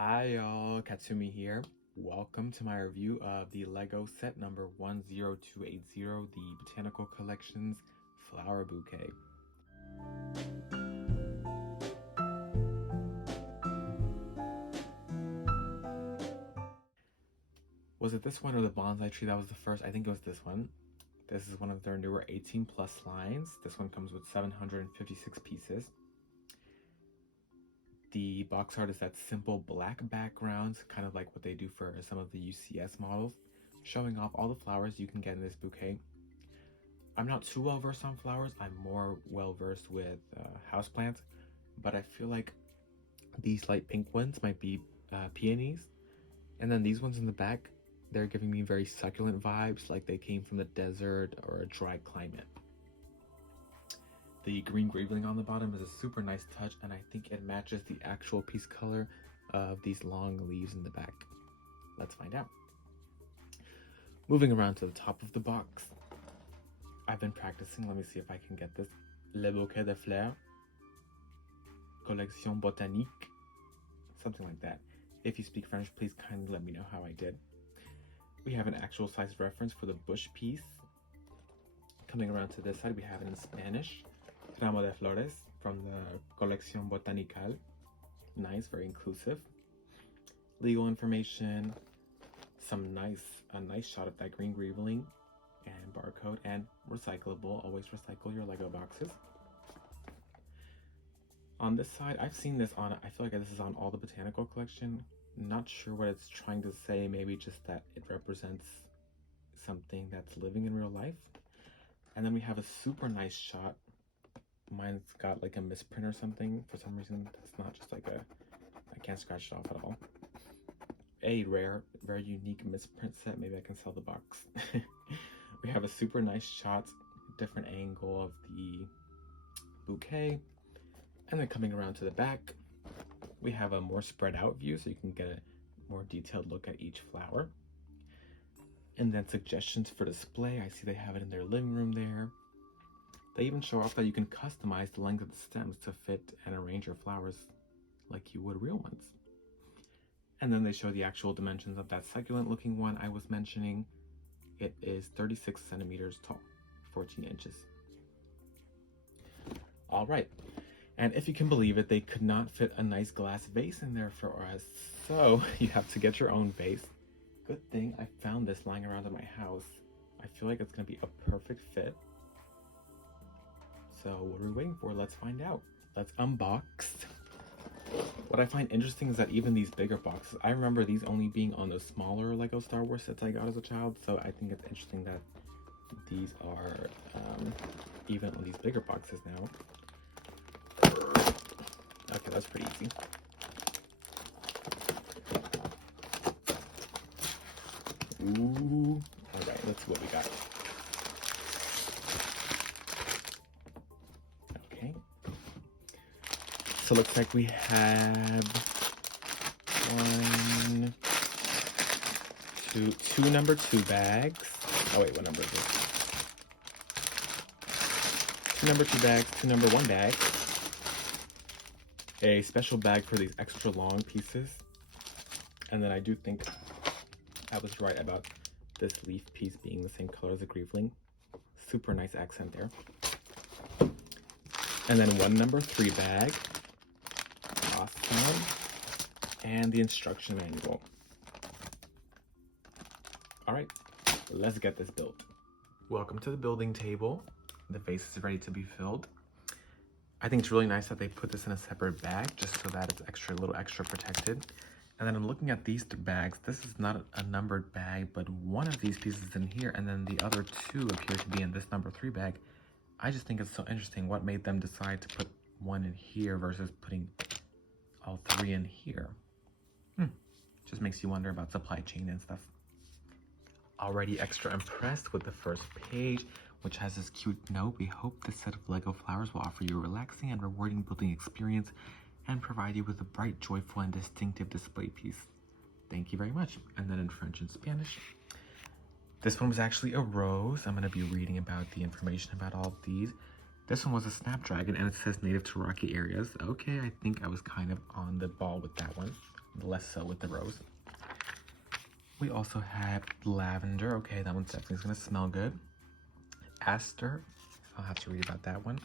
Hi y'all, Katsumi here. Welcome to my review of the LEGO set number 10280, the Botanical Collections Flower Bouquet. Was it this one or the bonsai tree that was the first? I think it was this one. This is one of their newer 18 plus lines. This one comes with 756 pieces. The box art is that simple black background, kind of like what they do for some of the UCS models, showing off all the flowers you can get in this bouquet. I'm not too well versed on flowers. I'm more well versed with houseplants, but I feel like these light pink ones might be peonies. And then these ones in the back, they're giving me very succulent vibes, like they came from the desert or a dry climate. The green greebling on the bottom is a super nice touch, and I think it matches the actual piece color of these long leaves in the back. Let's find out. Moving around to the top of the box, I've been practicing. Let me see if I can get this. Le Bouquet de Fleurs, Collection Botanique, something like that. If you speak French, please kindly let me know how I did. We have an actual size reference for the bush piece. Coming around to this side, we have it in Spanish. Ramo de Flores from the Colección Botanical. Nice, very inclusive. Legal information, a nice shot of that green greebling and barcode, and recyclable. Always recycle your Lego boxes. On this side, I've seen this on, I feel like this is on all the Botanical collection. Not sure what it's trying to say, maybe just that it represents something that's living in real life. And then we have a super nice shot. Mine's got like a misprint or something. For some reason, it's not just like I can't scratch it off at all. A rare, very unique misprint set. Maybe I can sell the box. We have a super nice shot, different angle of the bouquet. And then coming around to the back, we have a more spread out view so you can get a more detailed look at each flower. And then suggestions for display. I see they have it in their living room there. They even show off that you can customize the length of the stems to fit and arrange your flowers like you would real ones. And then they show the actual dimensions of that succulent looking one I was mentioning. It is 36 centimeters tall, 14 inches. All right. And if you can believe it, they could not fit a nice glass vase in there for us. So you have to get your own vase. Good thing I found this lying around at my house. I feel like it's gonna be a perfect fit. So what are we waiting for? Let's find out. Let's unbox. What I find interesting is that even these bigger boxes, I remember these only being on the smaller Lego Star Wars sets I got as a child. So I think it's interesting that these are even on these bigger boxes now. Okay, that's pretty easy. Ooh. All right, let's see what we got. Okay. So it looks like we have two number 2 bags. Oh wait, what number is this? 2 number 2 bags, 2 number 1 bags. A special bag for these extra long pieces. And then I do think I was right about this leaf piece being the same color as the greebling. Super nice accent there. And then 1 number 3 bag. Awesome. And the instruction manual. All right, let's get this built. Welcome to the building table. The vase is ready to be filled. I think it's really nice that they put this in a separate bag just so that it's a little extra protected. And then I'm looking at these 2 bags. This is not a numbered bag, but one of these pieces is in here, and then the other 2 appear to be in this number 3 bag. I just think it's so interesting what made them decide to put 1 in here versus putting all 3 in here. Just makes you wonder about supply chain and stuff. Already extra impressed with the first page, which has this cute note. We hope this set of Lego flowers will offer you a relaxing and rewarding building experience and provide you with a bright, joyful, and distinctive display piece. Thank you very much. And then in French and Spanish. This one was actually a rose. I'm going to be reading about the information about all of these. This one was a Snapdragon, and it says native to rocky areas. Okay, I think I was kind of on the ball with that one. less so with the rose. We also have lavender. Okay, that one's definitely gonna smell good. Aster, I'll have to read about that one.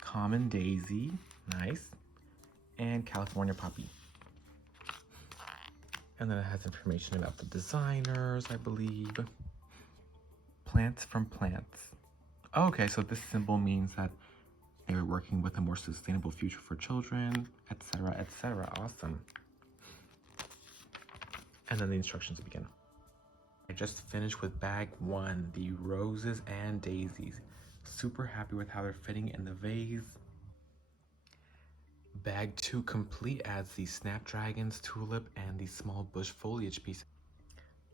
Common daisy, nice. And California poppy. And then it has information about the designers, I believe. Plants from plants. Okay, so this symbol means that they're working with a more sustainable future for children, etc., etc. Awesome. And then the instructions begin. I just finished with bag 1, the roses and daisies. Super happy with how they're fitting in the vase. Bag 2 complete adds the snapdragons, tulip, and the small bush foliage piece.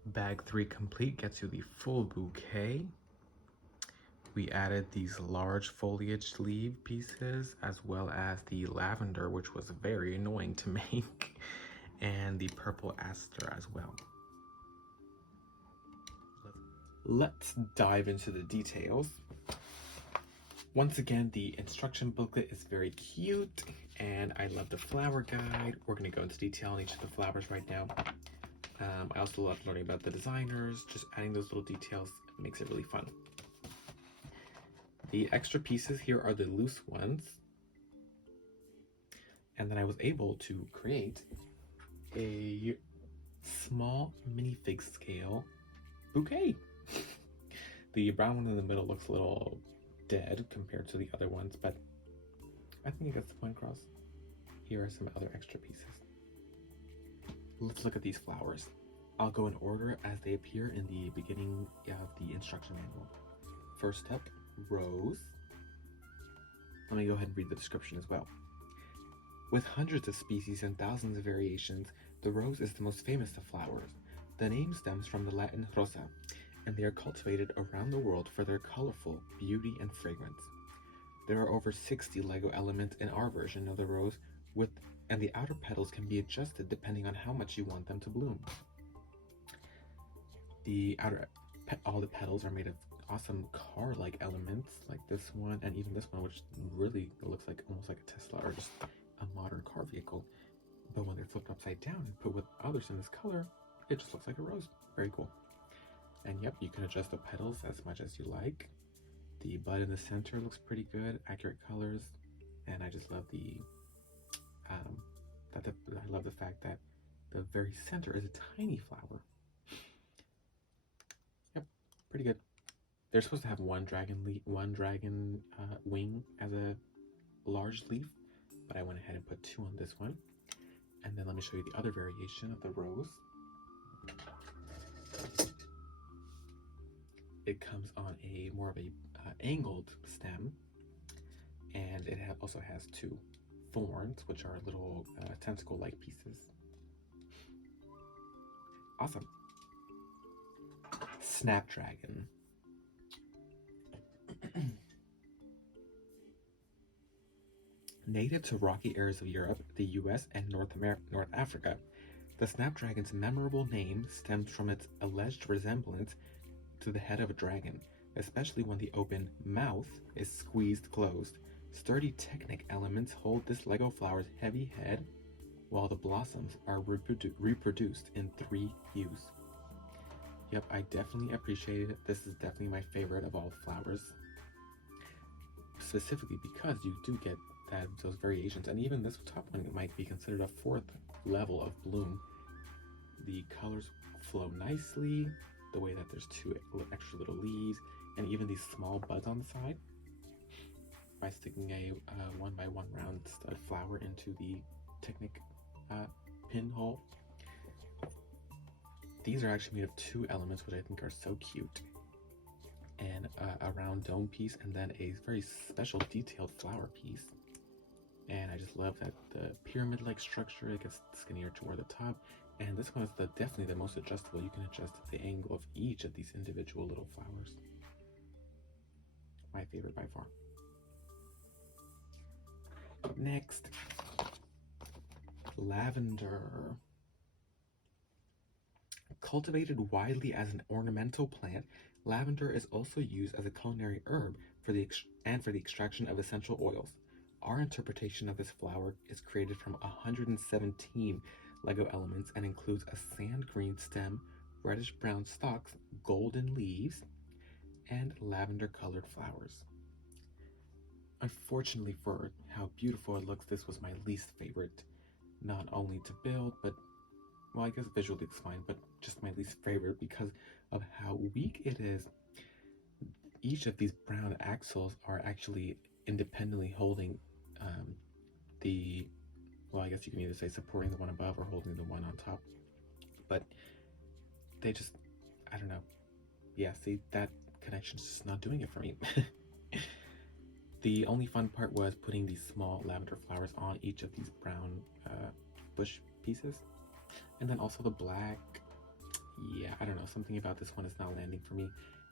Bag 3 complete gets you the full bouquet. We added these large foliage leaf pieces, as well as the lavender, which was very annoying to make, and the purple aster as well. Let's dive into the details. Once again, the instruction booklet is very cute, and I love the flower guide. We're going to go into detail on each of the flowers right now. I also love learning about the designers. Just adding those little details makes it really fun. The extra pieces here are the loose ones. And then I was able to create a small minifig scale bouquet. The brown one in the middle looks a little dead compared to the other ones, but I think it gets the point across. Here are some other extra pieces. Let's look at these flowers. I'll go in order as they appear in the beginning of the instruction manual. First up, rose. Let me go ahead and read the description as well. With hundreds of species and thousands of variations, the rose is the most famous of flowers. The name stems from the Latin rosa, and they are cultivated around the world for their colorful beauty and fragrance. There are over 60 Lego elements in our version of the rose, and the outer petals can be adjusted depending on how much you want them to bloom. All the petals are made of awesome car-like elements, like this one, and even this one, which really looks like almost like a Tesla or just a modern car vehicle. But when they're flipped upside down and put with others in this color, it just looks like a rose. Very cool. And yep, you can adjust the petals as much as you like. The bud in the center looks pretty good, accurate colors, and I just love I love the fact that the very center is a tiny flower. Yep, pretty good. They're supposed to have one dragon wing as a large leaf, but I went ahead and put 2 on this one. And then let me show you the other variation of the rose. It comes on a more of a angled stem, and it also has 2 thorns, which are little tentacle-like pieces. Awesome. Snapdragon. Native to rocky areas of Europe, the US, and North Africa, the snapdragon's memorable name stems from its alleged resemblance to the head of a dragon, especially when the open mouth is squeezed closed. Sturdy Technic elements hold this Lego flower's heavy head, while the blossoms are reproduced in 3 hues. Yep, I definitely appreciate it. This is definitely my favorite of all the flowers, specifically because you do get those variations, and even this top one might be considered a 4th level of bloom. The colors flow nicely, the way that there's 2 extra little leaves, and even these small buds on the side. By sticking a 1x1 round stud flower into the Technic pinhole. These are actually made of 2 elements, which I think are so cute. And a round dome piece, and then a very special detailed flower piece. And I just love that the pyramid-like structure, it gets skinnier toward the top. And this one is definitely the most adjustable. You can adjust the angle of each of these individual little flowers. My favorite by far. Next, lavender. Cultivated widely as an ornamental plant, lavender is also used as a culinary herb for the extraction of essential oils. Our interpretation of this flower is created from 117 Lego elements and includes a sand green stem, reddish brown stalks, golden leaves, and lavender colored flowers. Unfortunately for how beautiful it looks, this was my least favorite. Not only to build, but, well, I guess visually it's fine, but just my least favorite because of how weak it is. Each of these brown axles are actually independently holding the, well, I guess you can either say supporting the one above or holding the one on top. But they just, I don't know. Yeah, see, that connection's just not doing it for me. The only fun part was putting these small lavender flowers on each of these brown bush pieces. And then also the black. Yeah, I don't know, something about this one is not landing for me.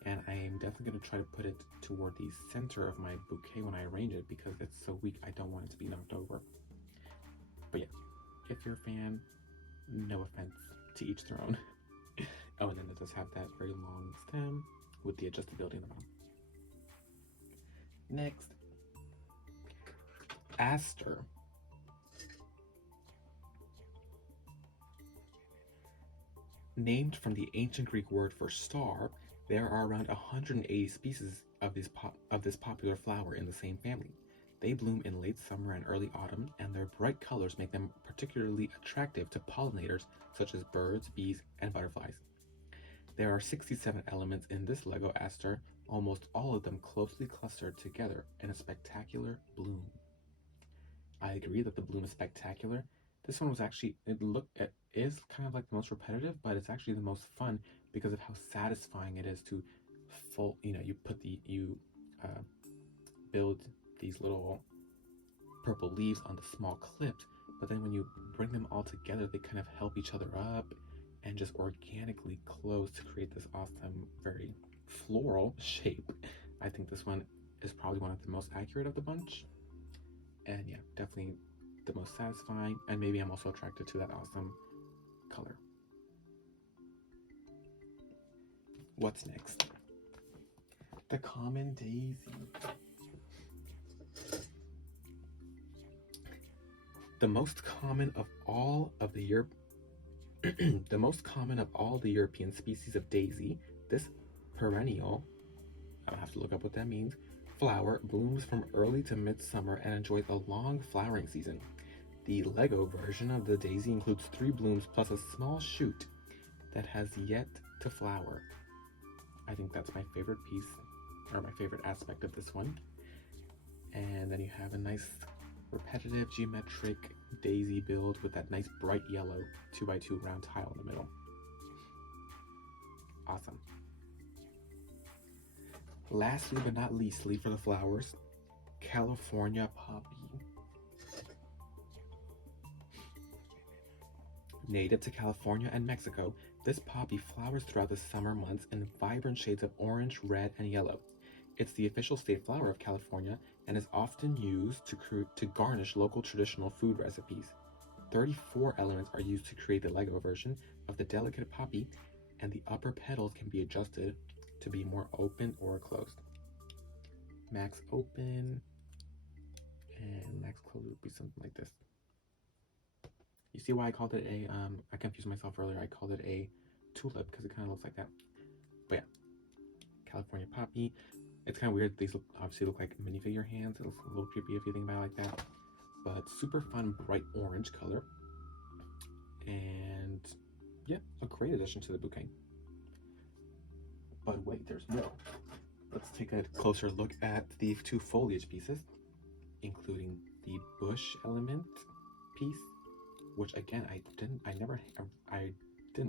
And I am definitely going to try to put it toward the center of my bouquet when I arrange it because it's so weak I don't want it to be knocked over. But yeah, if you're a fan, no offense, to each their own. Oh, and then it does have that very long stem with the adjustability in the bottom. Next, Aster. Named from the ancient Greek word for star, there are around 180 species of this popular flower in the same family. They bloom in late summer and early autumn, and their bright colors make them particularly attractive to pollinators such as birds, bees, and butterflies. There are 67 elements in this Lego Aster, almost all of them closely clustered together in a spectacular bloom. I agree that the bloom is spectacular. This one was actually, it is kind of like the most repetitive, but it's actually the most fun because of how satisfying it is to you build these little purple leaves on the small clips, but then when you bring them all together, they kind of help each other up and just organically close to create this awesome, very floral shape. I think this one is probably one of the most accurate of the bunch. And yeah, definitely the most satisfying, and maybe I'm also attracted to that awesome color. What's next? The common daisy. The most common of all the European species of daisy, this perennial, I don't have to look up what that means, flower blooms from early to midsummer and enjoys a long flowering season. The Lego version of the daisy includes 3 blooms plus a small shoot that has yet to flower. I think that's my favorite piece, or my favorite aspect of this one. And then you have a nice repetitive geometric daisy build with that nice bright yellow 2x2 round tile in the middle. Awesome. Lastly but not leastly for the flowers, California poppy. Native to California and Mexico, this poppy flowers throughout the summer months in vibrant shades of orange, red, and yellow. It's the official state flower of California and is often used to garnish local traditional food recipes. 34 elements are used to create the Lego version of the delicate poppy, and the upper petals can be adjusted to be more open or closed. Max open and max close would be something like this. You see why I called it I confused myself earlier. I called it a tulip because it kind of looks like that. But yeah, California poppy. It's kind of weird. These obviously look like minifigure hands. It looks a little creepy if you think about it like that. But super fun, bright orange color. And yeah, a great addition to the bouquet. But wait, there's more. Let's take a closer look at the 2 foliage pieces, including the bush element piece, which again I didn't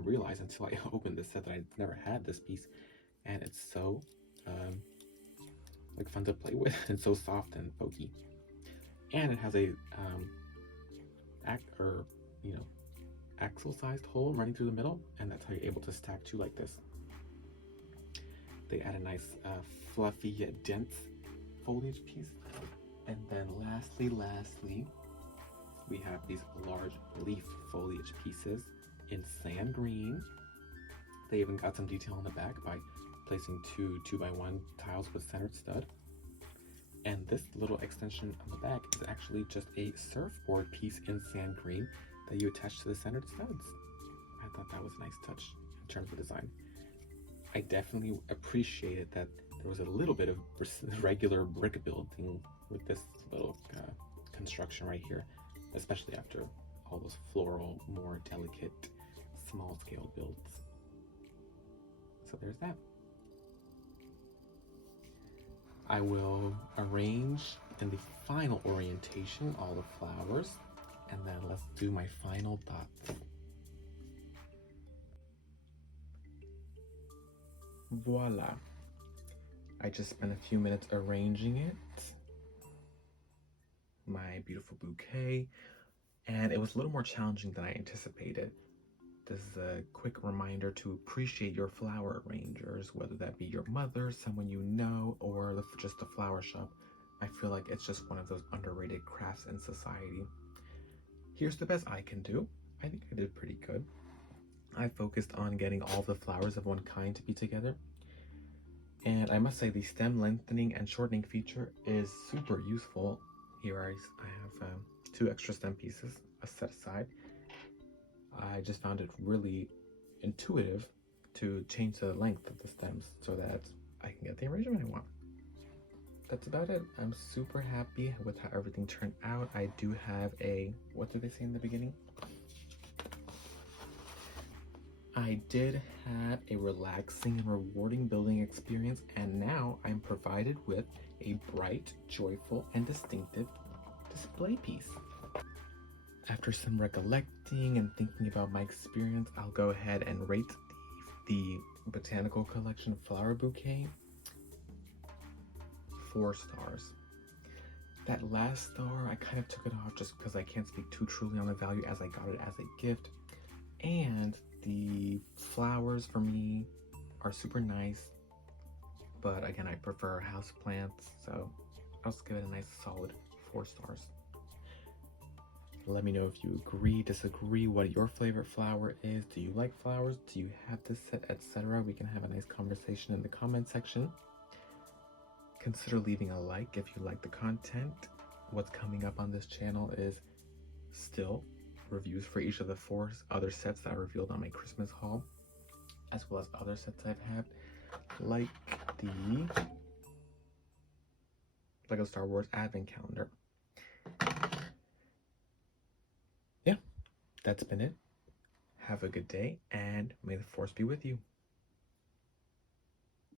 realize until I opened this set that I never had this piece, and it's so like fun to play with and so soft and folky. And it has a axle-sized hole running through the middle, and that's how you're able to stack 2 like this. They add a nice fluffy yet dense foliage piece. And then lastly, we have these large leaf foliage pieces in sand green. They even got some detail on the back by placing 2 2x1 tiles with centered stud. And this little extension on the back is actually just a surfboard piece in sand green that you attach to the centered studs. I thought that was a nice touch in terms of design. I definitely appreciated that there was a little bit of regular brick building with this little construction right here, especially after all those floral, more delicate, small scale builds. So there's that. I will arrange in the final orientation all the flowers, and then let's do my final dots. Voila. I just spent a few minutes arranging it. My beautiful bouquet, and it was a little more challenging than I anticipated. This is a quick reminder to appreciate your flower arrangers, whether that be your mother, someone you know, or just a flower shop. I feel like it's just one of those underrated crafts in society. Here's the best I can do. I think I did pretty good. I focused on getting all the flowers of one kind to be together. And I must say the stem lengthening and shortening feature is super useful. Here I have 2 extra stem pieces set aside. I just found it really intuitive to change the length of the stems so that I can get the arrangement I want. That's about it. I'm super happy with how everything turned out. I do have a, what did they say in the beginning? I did have a relaxing and rewarding building experience, and now I'm provided with a bright, joyful, and distinctive display piece. After some recollecting and thinking about my experience, I'll go ahead and rate the Botanical Collection Flower Bouquet 4 stars. That last star, I kind of took it off just because I can't speak too truly on the value as I got it as a gift. And the flowers for me are super nice, but again, I prefer houseplants, so I'll just give it a nice solid 4 stars. Let me know if you agree, disagree, what your favorite flower is. Do you like flowers? Do you have this set, etc.? We can have a nice conversation in the comment section. Consider leaving a like if you like the content. What's coming up on this channel is still reviews for each of the 4 other sets that I revealed on my Christmas haul, as well as other sets I've had, like the Lego Star Wars Advent Calendar. Yeah, that's been it. Have a good day, and may the Force be with you.